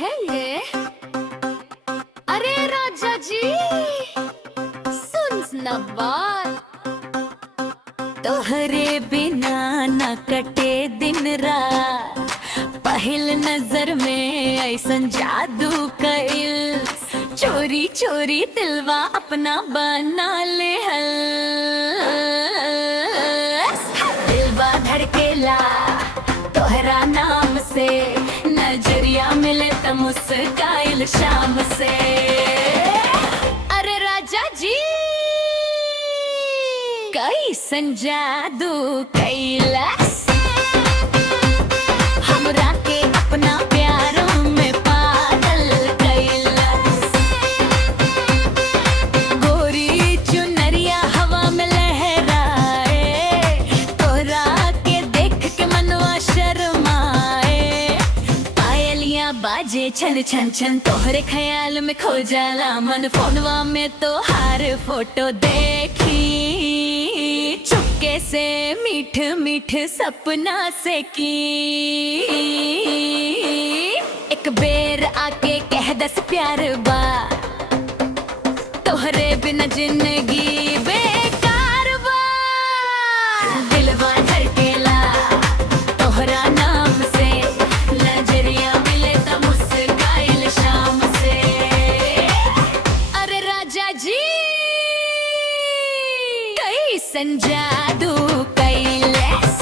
है ये। अरे राजा जी सुन ना बात, तोहरे बिना न कटे दिन रात, पहिल नजर में ऐसन जादू कइल, चोरी चोरी दिलवा अपना बना ले हल। दिलवा धड़केला तोहरा नाम से, नजरिया मिले त मुस्काइल शाम से। अरे राजा जी कैसन जादू कैलाश, हमरा के अपना प्यारों में पागल कैलाश। गोरी चुनरिया हवा में लहराए, तोरा के देख के मनवा शर्माए। पायलियां बाजे छन छन छन, तोहरे ख्याल में खो जाला मन। फोनवा में तो हार फोटो देखी, चुपके से मीठ मीठ सपना से की। एक बेर आके कह दस प्यार बा, तोहरे बिना जिंदगी बेकार बा। दिलवा धड़केला तोहरा नाम से, नजरिया मिले त मुस्काइल शाम से। अरे राजा जी कैसन जादू कैलाश,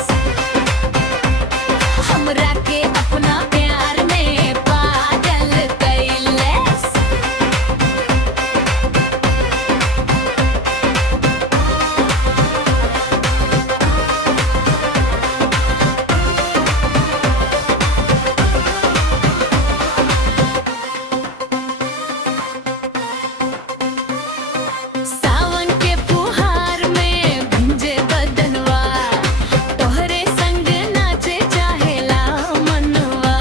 हमरा के अपना प्यार में पागल कैलाश। सावन के फुहार में भिंजे बदनवा, तोहरे संग नाचे चाहेला मनवा।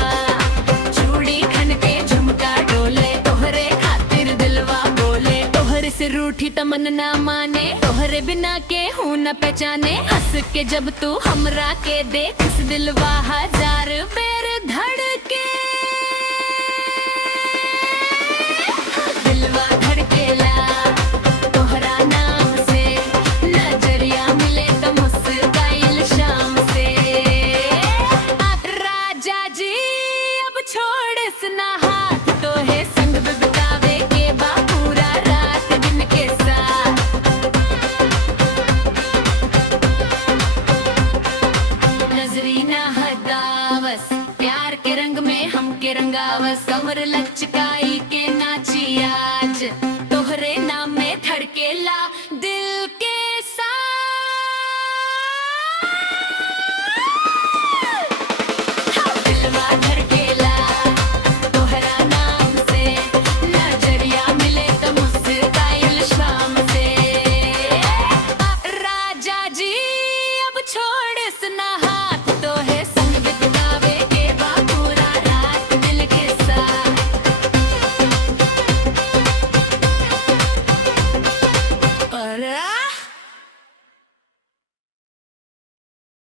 चूड़ी खन के झुमका डोले, तोहरे खातिर दिलवा बोले। तोहरे से रूठी तमन ना माने, तोहरे बिना के हूँ न पहचाने। हंस के जब तू हमरा के देख, दिलवा हजार बेर धड़के। दिलवा धड़केला तोहरा नाम से, नजरिया मिले तो मुस्काइल शाम से। राजा जी अब छोड़ सना हाथ, तो है संग बितावे के बा पूरा रात दिन के साथ। नजरी ना हदावस, प्यार के रंग में हम के रंगावस। कमर लचकाई के नाचिया